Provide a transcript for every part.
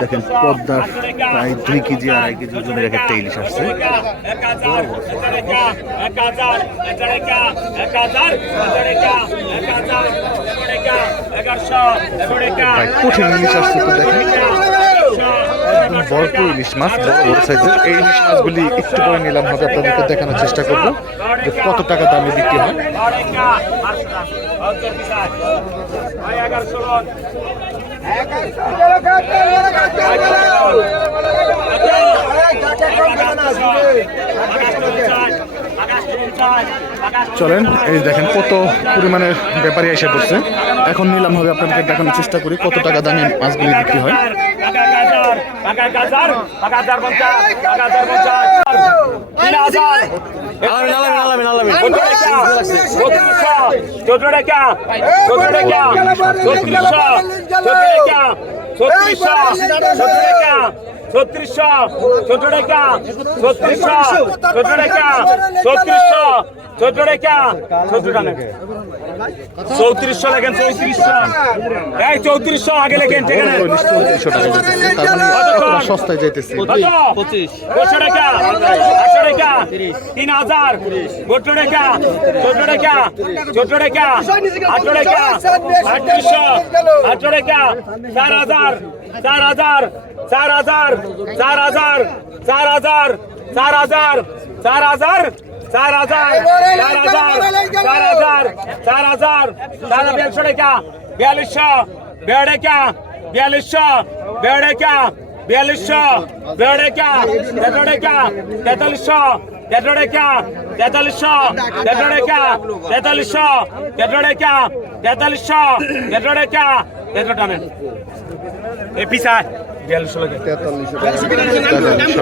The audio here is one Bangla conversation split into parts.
দেখেন পদ্মার প্রায় দুই কেজি, আড়াই কেজি ওজনের এক একটা ইলিশ আসছে। কঠিন ইলিশ আসছে তো দেখেন। ভরপুর ইলিশ মাছ বড় সাইজের। এই ইলিশ মাছগুলি একটু পরে নিলাম, হবে আপনাদেরকে দেখানোর চেষ্টা করব যে কত টাকা দামে বিক্রি হয়। চলেন, এই দেখেন কত পরিমাণের ব্যাপারী এসে পড়ছে। এখন নিলাম হবে আপনাদেরকে দেখানোর চেষ্টা করি কত টাকা দামে মাছগুলি বিক্রি হয়। হাজার এক এক হাজার এক হাজার পঞ্চাশ এক হাজার পঞ্চাশ। তিন হাজার। চোদ্দ টাকা। চোদ্দ টাকা। চোদ্দ টাকা। চোদ্দ টাকা। চোদ্দ টাকা। ছত্রিশশো ছোট রেখা ছত্রিশশো ছোট রেখা ছত্রিশশো ছোট রেখা ছোট চৌত্রিশশো লেখেন চৌত্রিশশো। এই চৌত্রিশশো আগে লেখেন সেখানে সস্তায় যাইতেছি। পঁচিশ রেখা আটশো রেখা তিন হাজার। গোটো রেখা ছোট রেখা ছোট রেখা আটশো রেখা আটত্রিশশো আটশো চার হাজার চার হাজার চার হাজার চার হাজার চার হাজার চার হাজার চার হাজার চার হাজার চার হাজার চার হাজার বিয়াল্লিশশো টাকা বিয়াল্লিশশো বেড়েকা বিয়াল্লিশশো বেড়েকা বিয়াল্লিশশো বেড়েকা তেতাল্লিশশো তেতড়েকা তেতাল্লিশশো তেতড়েকা তেতাল্লিশশো তেতড়েকা তেতাল্লিশশো তেতড়েকা তেতটানে এ পিসা বিয়াল্লিশশো লাগে তেতাল্লিশশো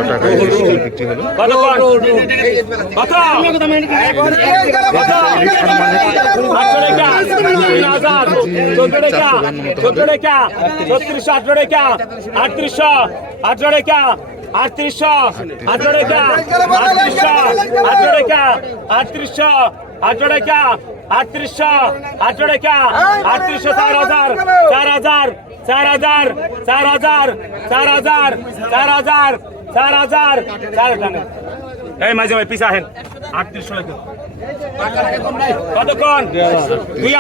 টাকা ইলিশ বিক্রি হলো আটত্রিশশো আটশো টাকা আটত্রিশশো আটশো টাকা আটত্রিশশো আটশো টাকা আটত্রিশশো আটশো টাকা আটত্রিশশো আটশো টাকা আটত্রিশশো চার হাজার চার হাজার চার হাজার চার হাজার চার হাজার চার হাজার চার হাজার, চার এই মাঝে ভাই পিসা হেন আটত্রিশশো কতক্ষণ? দুই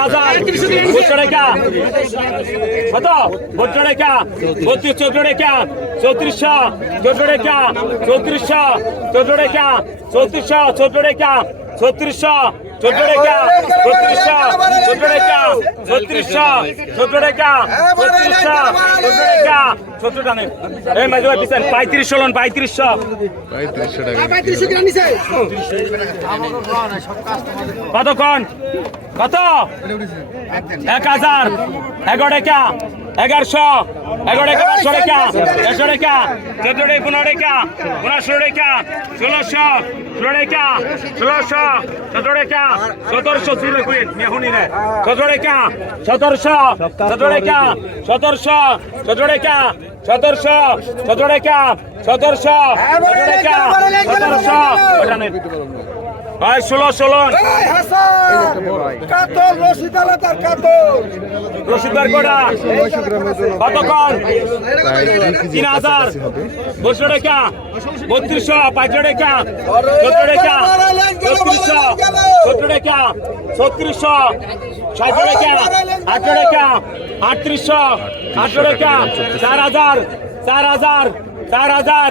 চোদ্দ টাকা ছত্রিশশো চোদ্দ টাকা ছত্রিশশো চোদ্দ টাকা ছত্রিশশো চোদ্দ টাকা চোদ্দ টানে। এই মাঝে ভাই পিছেন পঁয়ত্রিশশো লোন পঁয়ত্রিশশো পঁয়ত্রিশশো টাকা। কতক্ষণ? কত? এক হাজার। এগারো টাকা এগারোশো। এগারো টাকা পাঁচশো টাকা। দেড়শো টাকা। চোদ্দ টাকা পনেরো টাকা। পনেরোশো টাকা। ষোলোশো। ষোলো টাকা। ষোলোশো। সতেরো টাকা। সতেরোশো রে। সতেরো টাকা। সতেরোশো। সতেরো টাকা। সতেরোশো। সতেরো টাকা। সতেরোশো সতেরো টাকা সতেরোশো সতেরো টাকা সতেরোশো ভাই ষোলো ষোলো। কাতল রশিদালা তার কাতল। রশিদ বার কটা কতক্ষণ তিন হাজার। বসো টাকা বত্রিশশো পাঁচশো টাকা চোদ্দ টাকা ছত্রিশশো চোদ্দ টাকা ছত্রিশশো সাতশো টাকা আটশো টাকা আটত্রিশশো আটশো টাকা চার হাজার চার হাজার চার হাজার।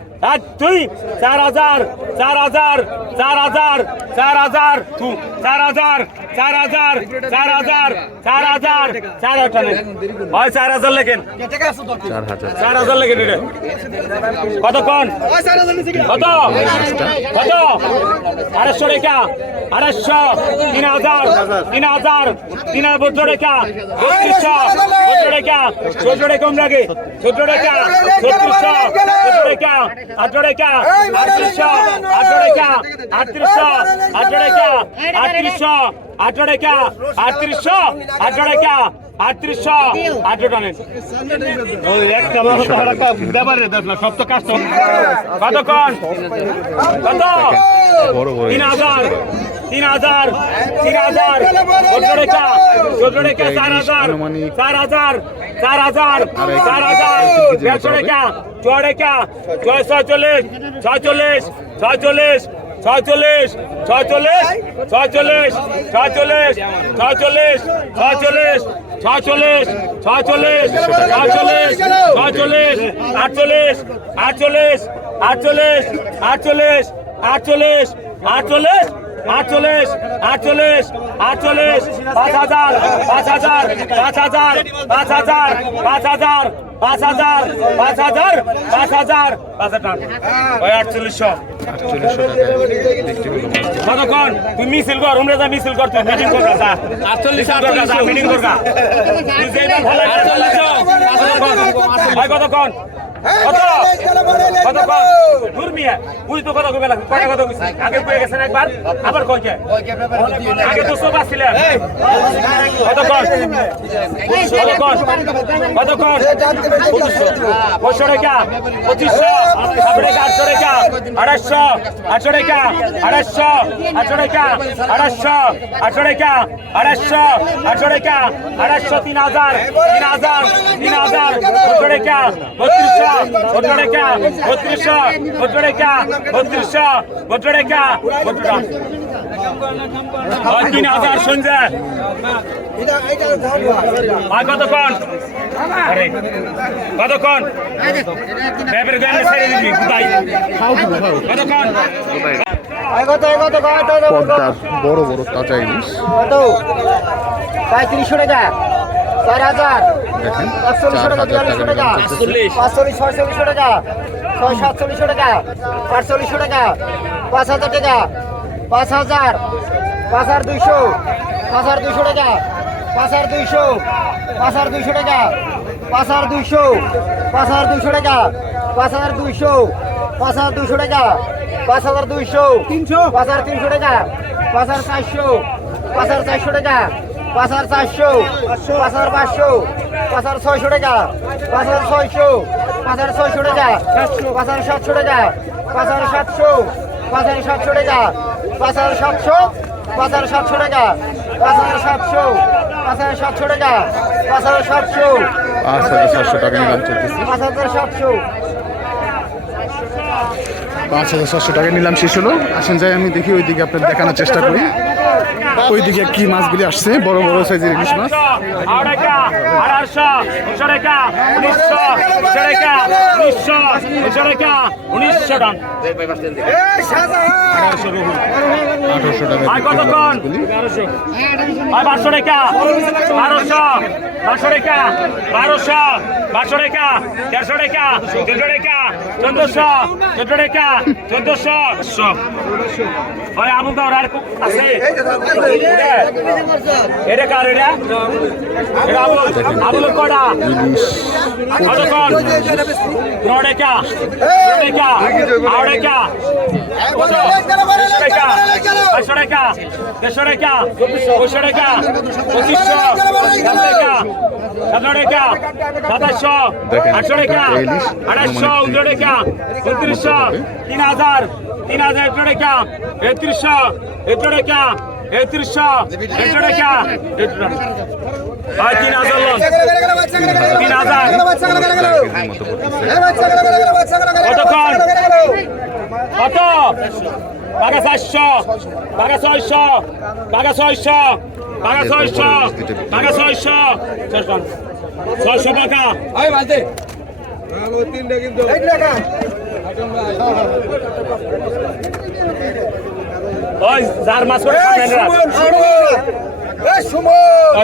এক দুই চার হাজার চার হাজার চার হাজার চার হাজার চার হাজার চার হাজার চার হাজার চার হাজার চার হাজার হয় চার হাজার লেখেন। চার হাজার। লেখেন এটা। কতক্ষণ কত? কত? আড়াইশো টাকা আড়াইশো তিন হাজার তিন হাজার তিন হাজার বত্র টাকা বত্রিশশো বত্র টাকা চোদ্দ টাকা কম লাগে। চোদ্দ টাকা ছত্রিশশো চোদ্দ টাকা আঠারো টাকা আটত্রিশশো আঠারো টাকা আটত্রিশশো আঠারো টাকা আটত্রিশশো। আঠেরো টানেন ব্যাপারে দেখ না, সব তো কাজ কতক্ষণ? কত? তিন হাজার তিন হাজার তিন হাজার। চোদ্দ রেখা চোদ্দ রেখা, চার হাজার চার হাজার চার হাজার চার হাজার। দেড়শো রেখা, ছয়, ছয়চল্লিশ ছয়চল্লিশ ছয়চল্লিশ ছয়চল্লিশ ছয়চল্লিশ ছয়চল্লিশ ছয়চল্লিশ ছয়চল্লিশ ছয়চল্লিশ ছয়চল্লিশ ছয়চল্লিশ ছয়চল্লিশ ছয়চল্লিশ আটচল্লিশ আটচল্লিশ আটচল্লিশ আটচল্লিশ আটচল্লিশ আটচল্লিশ আটচল্লিশ আটচল্লিশ পাঁচ হাজার পাঁচ হাজার পাঁচ হাজার পাঁচ হাজার পাঁচ হাজার পাঁচ হাজার পাঁচ হাজার পাঁচ হাজার। পাঁচ হাজার ওই আটচল্লিশশো। কতক্ষণ? তুই মিছিল কর উমরে যা মিছিল কর তুই মিটিং কর যা আটচল্লিশ আটচল্লিশ মিটিং কর যা কতক্ষণ? আড়াইশো তিন হাজার তিন হাজার তিন হাজার বত্রিশশো সত্তর টাকা বত্রিশশো সত্তর টাকা সত্তর তিন হাজার সঞ্জয় আর কতক্ষণ আরে কতক্ষণ ব্যাপারে দেন ছেড়ে দিবি কোথায় কতক্ষণ পদ্মার বড় বড় তাজা ইলিশ কত পঁয়ত্রিশশো টাকা চার হাজার একচল্লিশশো টাকা বিয়াল্লিশশো টাকা পাঁচচল্লিশ ছয়চল্লিশশো টাকা ছয় সাতচল্লিশশো টাকা আটচল্লিশশো টাকা পাঁচ হাজার টাকা পাঁচ হাজার পাঁচ হাজার দুইশো পাঁচ হাজার দুইশো টাকা পাঁচ হাজার দুইশো পাঁচ হাজার দুইশো টাকা পাঁচ হাজার দুইশো পাঁচ হাজার দুইশো টাকা পাঁচ হাজার দুইশো পাঁচ হাজার দুইশো টাকা পাঁচ হাজার দুইশো তিনশো পাঁচ হাজার তিনশো টাকা পাঁচ হাজার চারশো পাঁচ হাজার চারশো টাকা পাঁচ হাজার চারশো পাঁচ হাজার পাঁচশো পাঁচ হাজার ছয়শো টাকা পাঁচ হাজার ছয়শো পাঁচ হাজার ছয়শো টাকা পাঁচ হাজার সাতশো টাকা পাঁচ হাজার সাতশো পাঁচ হাজার সাতশো টাকা পাঁচ হাজার সাতশো পাঁচ হাজার সাতশো টাকা পাঁচ হাজার সাতশো পাঁচ হাজার সাতশো টাকা পাঁচ হাজার সাতশো পাঁচ হাজার সাতশো টাকা পাঁচ হাজার সাতশো পাঁচ হাজার ছশো টাকা নিলাম শেষ হলো। আসেন যাই আমি দেখি ওই দিকে আপনার দেখানোর চেষ্টা করি। ওই দিকে কি মাছগুলি আসছে? বড় বড় সাইজের ইলিশ মাছ। বারোশো বারোশো। বারোশো টাকা, দেড়শো টাকা দেড়শো টাকা, চোদ্দশো চোদ্দ টাকা, চোদ্দশো। ভাই, আমুল দাও আর আছে। এটা কার এটা? এটা আবুল আবুল কটা কতক্ষণ নড়েকা নড়েকা আড়েকা পাঁচশো টাকা। দেড়শো টাকা। পঁচিশশো টাকা। পঁচিশশো। সাত টাকা। সাত টাকা। সাতাশশো। দেখেন, ইলিশ আড়াইশো উনশো টাকা উনত্রিশশো তিন হাজার তিন হাজার একশো টাকা একত্রিশশো একশো টাকা একত্রিশশো একশো টাকা ভাই তিন হাজার লোন তিন হাজার কতক্ষণ? কত? বাঘা চারশো বাঘা ছয়শো বাঘা ছয়শো বাঘা ছয়শো বাঘা ছয়শো। ছয়শো টাকা। ওই যার মাছ করে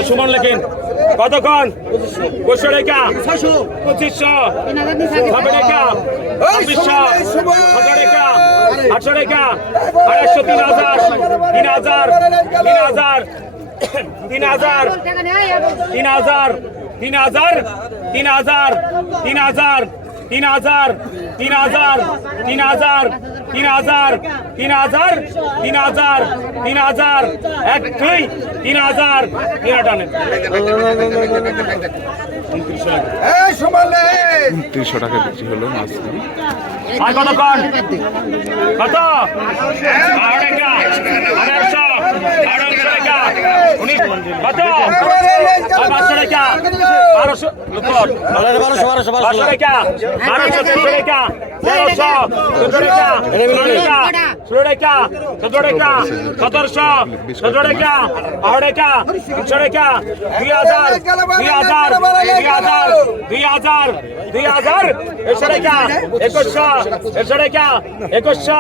সুমন লেখেন। কতক্ষণ? পঁচিশশো টাকা। পঁচিশশো। নব্বই টাকা। ছাব্বিশশো। টাকা। আটশো টাকা। আড়াইশো তিন হাজার। তিন হাজার। তিন হাজার। তিন হাজার তিন হাজার তিন হাজার তিন হাজার তিন হাজার তিন হাজার তিন হাজার তিন হাজার তিন হাজার তিন হাজার তিন হাজার তিন হাজার এক দুই তিন হাজার তিন উনত্রিশশো টাকা বিক্রি হলো মাছগুলি আর কত? কন কত? বারোশো বারোশো বারোশো বারোশো তেরোশো ষোলো টাকা ষোলো টাকা সতেরোশো সতেরো টাকা আড়াই টাকা তিনশো টাকা দুই হাজার দুই হাজার দুই হাজার দুই হাজার দুই হাজার একশো টাকা একুশশো একশো টাকা একুশশো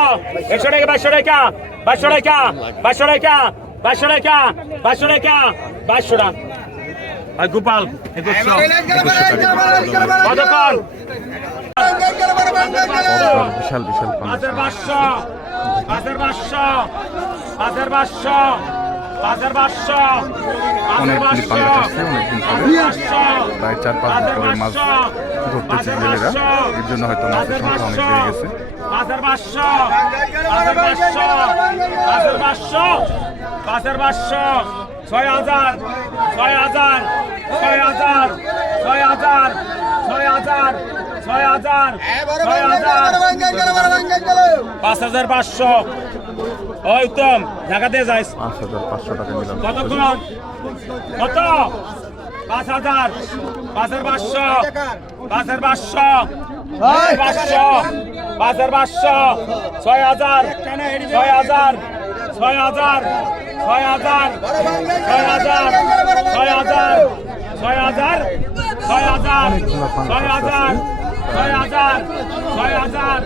একশো টাকা বাইশশো টাকা বাইশশো টাকা বাইশশো টাকা বাইশশো টাকা বাইশশো টাকা বাইশশো টাকা আর গোপাল কতক্ষণ বিশাল বিশাল পাঁচের পাঁচশো পাঁচের পাঁচশো পাঁচের পাঁচশো পাঁচের পাঁচশো অনেকগুলি পাঙ্গা আসছে অনেকদিন পরে প্রায় চার পাঁচ দিন পরে মাছ ধরতেছে জেলেরা এর জন্য হয়তো মাছের সংখ্যা অনেক বেড়ে গেছে। পাঁচশো পাঁচের পাঁচশো ছয় হাজার ছয় হাজার ছয় হাজার ছয় হাজার ছয় হাজার ছয় হাজার ছয় হাজার পাঁচ হাজার পাঁচশো ওই উত্তম ঢাকাতে যাইস পাঁচ হাজার পাঁচশো টাকা নিলাম কতক্ষণ কত পাঁচ হাজার পাঁচশো পাঁচের পাঁচশো পাঁচের পাঁচশো পাঁচের পাঁচশো ছয় হাজার ছয় ছয় হাজার ছয় হাজার ছয় হাজার ছয় হাজার ছয় হাজার ছয় হাজার ছয় হাজার ছয় হাজার ছয় হাজার ছয় হাজার ছয় হাজার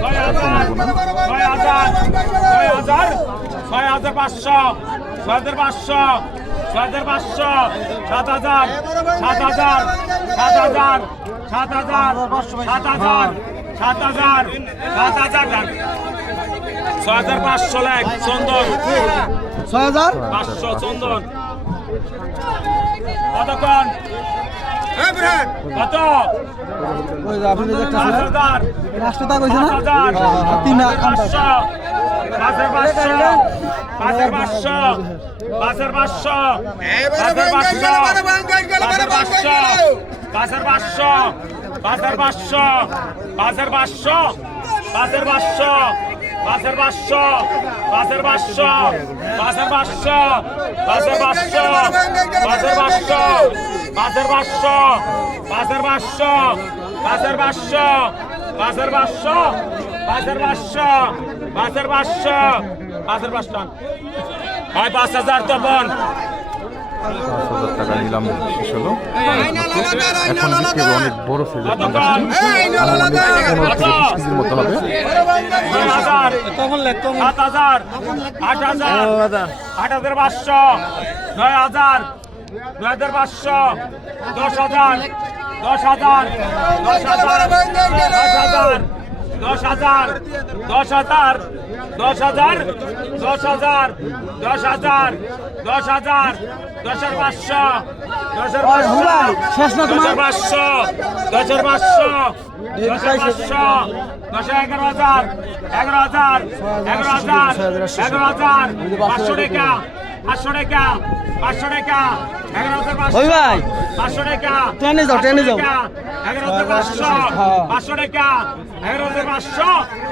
ছয় হাজার ছয় হাজার পাঁচশো ছয় হাজার পাঁচশো ছয় হাজার পাঁচশো সাত হাজার সাত হাজার সাত হাজার সাত হাজার সাত হাজার সাত হাজার সাত হাজার ছয় হাজার পাঁচশো লাখ চন্দন। ছয় হাজার? পাঁচশো চন্দন। কতক্ষণ? হাজার রাষ্ট্রতা কইছে পাঁচ না হাজার তিন পাঁচশো পাঁচের পাঁচশো পাঁচের পাঁচশো পাঁচের পাঁচশো পাঁচের পাঁচশো পাঁচের পাঁচশো পাঁচের পাঁচশো পাঁচের পাঁচশো পাঁচের পাঁচশো পাঁচের পাঁচশো পাঁচের পাঁচশো পাঁচের পাঁচশো পাঁচের পাঁচশো পাঁচের পাঁচশো পাঁচের পাঁচশো পাঁচের পাঁচশো পাঁচের পাঁচশো পাঁচের পাঁচশো পাঁচের পাঁচশো পাঁচের পাঁচশো পাঁচের পাঁচশো পাঁচের পাঁচশো হয় পাঁচ হাজার তো বোন পাঁচ হাজার টাকা নিলাম শেষ হলো। এখন বিক্রি অনেক বড় পাঙ্গা পনেরো থেকে বিশ কেজির মতো হবে। সাত হাজার। আট হাজার। আট হাজার পাঁচশো। নয় হাজার। নয় হাজার পাঁচশো, দশ হাজার দশ হাজার দশ হাজার দশ হাজার দশ হাজার দশ হাজার দশ হাজার দশ হাজার দশ হাজার দশ হাজার দশের পাঁচশো দশের পাঁচশো? দশের পাঁচশো দশের পাঁচশো দশের পাঁচশো দশে এগারো হাজার এগারো হাজার এগারো হাজার এগারো হাজার পাঁচশো টাকা পাঁচশো টাকা পাঁচশো টাকা এগারো হাজার পাঁচশো টাকা ট্রেনে যাও, ট্রেনে যাও। এগারো হাজার পাঁচশো হ্যাঁ। পাঁচশো টাকা এগারো হাজার পাঁচশো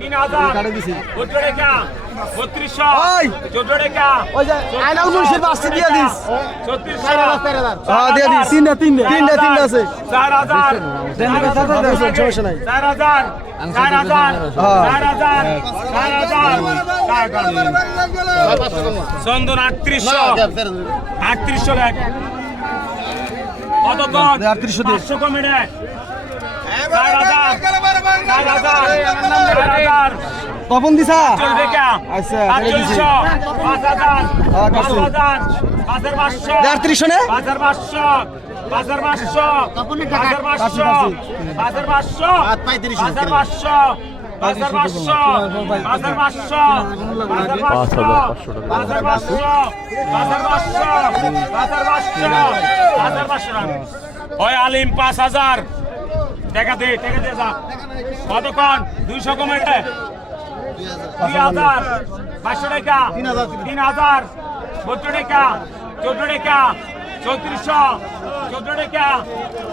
তিন হাজার। চোদ্দ টাকা। বত্রিশশো। তপন দিছা আচ্ছা, হ্যাঁ, আটত্রিশশো নে পাঁচের পাঁচশো পাঁচের পাঁচশো পাঁচের পাঁচশো পাঁচের পাঁচশো পাঁচের পাঁচশো পাঁচের পাঁচশো পাঁচের পাঁচশো পাঁচের পাঁচশো পাঁচের পাঁচশো পাঁচের পাঁচশো পাঁচের পাঁচশো ওই আলিম পাঁচ হাজার টাকা দে টাকা দে যা। কতক্ষণ দুইশো কমাইতে। দুই হাজার। পাঁচশো টাকা। তিন হাজার চোদ্দ টাকা। চোদ্দ টাকা। চৌত্রিশশো। চোদ্দ টাকা।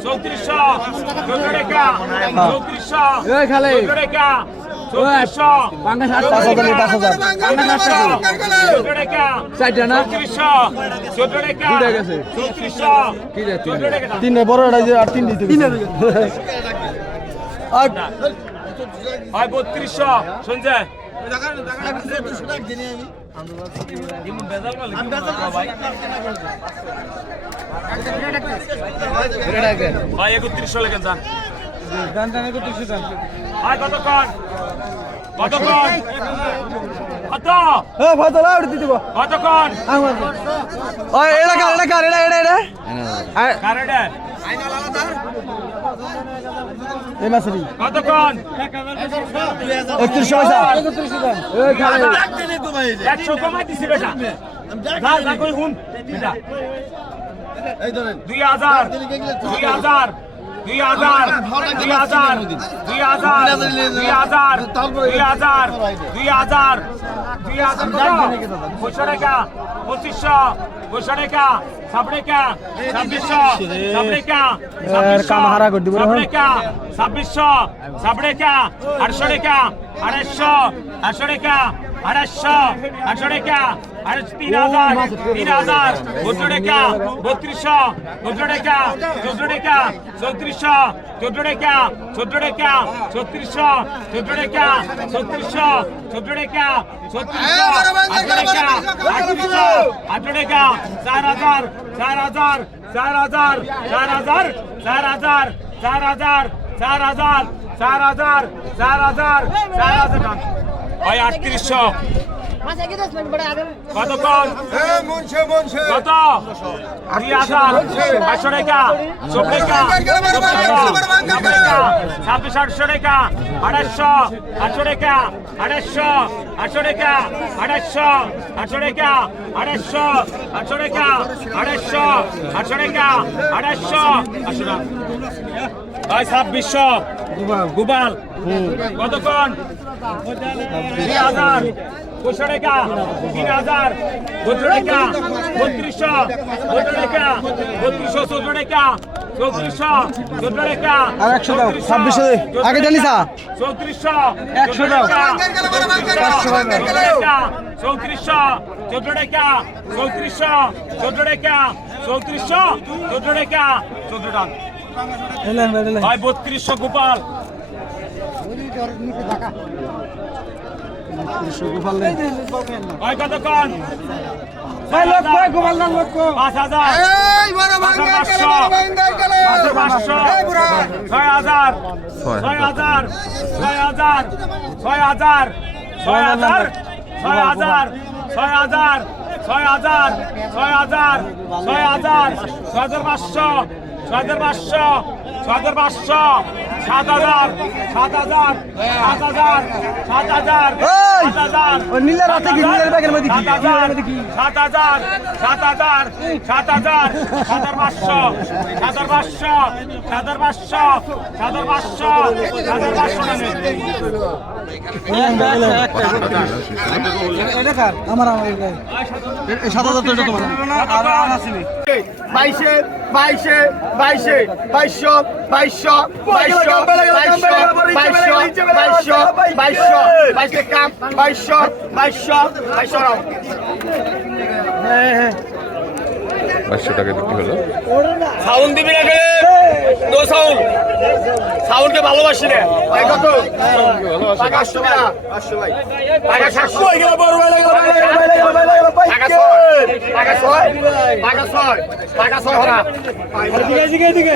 চৌত্রিশশো। চোদ্দ টাকা। চৌত্রিশশো। চোদ্দ টাকা। তিনটে বড় ভাই একত্রিশশো লেগেছে দান দান কত কিছু দান আর কত কর কত কর কত এ ভাতা লাউড দিতে বা কত কর আমার ওই এটা কার এটা কার এটা এটা এটা? কার এটা? আইনা লালা তার এই মাসরি কত কর দুই হাজার দুই হাজার দুই হাজার দুই হাজার দুই হাজার দুই হাজার দুই হাজার পয়সা টাকা পঁচিশশো পয়সা টাকা সাব টাকা ছাব্বিশশো সাব টাকা সাব হ্যাঁ। টাকা ছাব্বিশশো টাকা আটশো টাকা আড়াইশো আটশো টাকা আড়াইশো আটশো টাকা আড়াইশো তিন হাজার তিন হাজার চোদ্দ টাকা বত্রিশশো চোদ্দ টাকা চোদ্দ টাকা চৌত্রিশশো চোদ্দ টাকা চোদ্দ টাকা ছত্রিশশো চোদ্দ টাকা ছত্রিশশো চোদ্দ টাকা ছত্রিশশো আটশো টাকা আটত্রিশশো আটশো টাকা চার হাজার চার হাজার চার হাজার চার হাজার চার হাজার চার হাজার চার হাজার চার হাজার চার হাজার চার হাজার ওই আটত্রিশশো। কতক্ষণ কত দুই হাজার পাঁচশো টাকা টাকা, ছাব্বিশ আটশো টাকা আড়াইশো আটশো টাকা আড়াইশো আটশো টাকা আড়াইশো আটশো টাকা আড়াইশো আটশো টাকা আড়াইশো আটশো টাকা আড়াইশো আটশো টাকা। ওই ছাব্বিশশো। গুবাল কতক্ষণ? দুই হাজার। দুশো টাকা তিন হাজার। চোদ্দ টাকা বত্রিশশো। চোদ্দ টাকা বত্রিশশো চোদ্দ টাকা চৌত্রিশশো। চোদ্দ টাকা আর একশো দাও, ছাব্বিশশো। আগে জানিস? চৌত্রিশশো একশো দাও। চৌত্রিশশো। চোদ্দ টাকা চৌত্রিশশো চোদ্দ টাকা চৌত্রিশশো। চোদ্দ টাকা চোদ্দ টাকা এলেন এলেন হয় বত্রিশশো গোপাল হয় পাঁচ হাজার ছয় হাজার ছয় হাজার ছয় হাজার ছয় হাজার ছয় হাজার ছয় হাজার ছয় হাজার ছয় হাজার ছয় হাজার ছয় হাজার ছয় হাজার পাঁচশো ছয় হাজার পাঁচশো ছয় হাজার পাঁচশো সাত হাজার সাত হাজার সাত হাজার সাত হাজার। হাজার ওই নীলের হাতে কি? নীলের ব্যাগের মধ্যে কি? সাত হাজার সাত হাজার সাত হাজার সাত হাজার সাত হাজার পাঁচশো সাত হাজার পাঁচশো সাত হাজার পাঁচশো সাত হাজার পাঁচশো সাত হাজার পাঁচশো আমার আমার সাত হাজার তো এটা তোমার। বাইশে বাইশে বাইশে বাইশশো বাইশশো বাইশশো বাইশশো বাইশশো বাইশশো বাইশশো বাইশে কাপ বাইশশো বাইশশো বাইশশো রাও বাইশশো টাকা বিক্রি হলো সাউন্ড দিবি না নো সাউন্ড সাউন্ডকে ভালোবাসি রে ভাই কত পাঁচশো টাকা পাঁচশো ভাই টাকা সাতশো হয়ে গেল বড় ভাই লাগল ভাই লাগল ভাই লাগল ভাই লাগল ভাই টাকা ছয় টাকা ছয় টাকা ছয় টাকা ছয় হরা এদিকে এদিকে এদিকে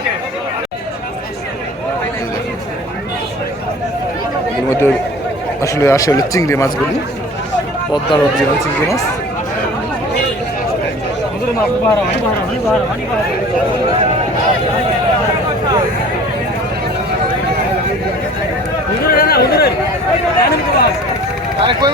এর মধ্যে আসলে আসে হলো চিংড়ি মাছগুলি। পদ্মার অরিজিনাল চিংড়ি মাছ। আরে কই